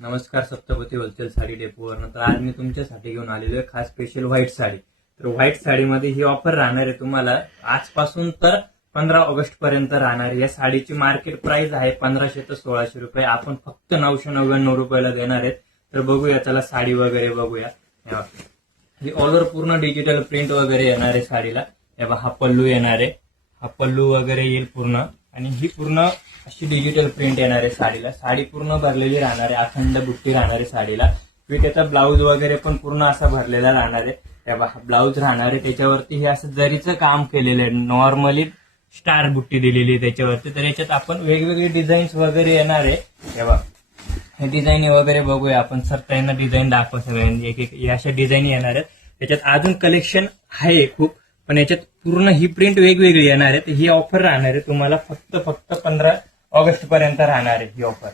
नमस्कार सप्तपती होलसेल साडी डेपोवर. तर आज मी तुमच्यासाठी घेऊन आलेलो आहे खास स्पेशल व्हाईट साडी. तर व्हाईट साडीमध्ये ही ऑफर राहणार आहे तुम्हाला आजपासून तर 15 ऑगस्ट पर्यंत राहणार आहे. या साडीची मार्केट प्राइस आहे 1500 ते 1600 रुपये. आपण फक्त 999 रुपयाला देणार आहेत. तर बघूया, चला साडी वगैरे बघूया. ही ऑल ओव्हर पूर्ण डिजिटल प्रिंट वगैरे येणार आहे साडीला. हा पल्लू येणार आहे, हा पल्लू वगैरे येईल पूर्ण, आणि ही पूर्ण अशी डिजिटल प्रिंट येणार आहे साडीला. साडी पूर्ण भरलेली राहणार आहे, अखंड बुट्टी राहणार आहे साडीला. त्याचा ब्लाऊज वगैरे पण पूर्ण असा भरलेला राहणार आहे. तेव्हा ब्लाऊज राहणार आहे, त्याच्यावरती हे असं जरीचं काम केलेलं आहे. नॉर्मली स्टार बुट्टी दिलेली आहे त्याच्यावरती. तर याच्यात आपण वेगवेगळे डिझाईन्स वगैरे येणार आहे. तेव्हा हे डिझाईन वगैरे बघूया आपण. सर त्यांना डिझाईन दाखवा सगळ्यांनी. एक एक अशा डिझाईन येणार आहेत. त्याच्यात अजून कलेक्शन आहे खूप, पण याच्यात पूर्ण ही प्रिंट वेगवेगळी येणार आहे. ही ऑफर राहणार आहे तुम्हाला फक्त 15 ऑगस्ट पर्यंत राहणार आहे ही ऑफर.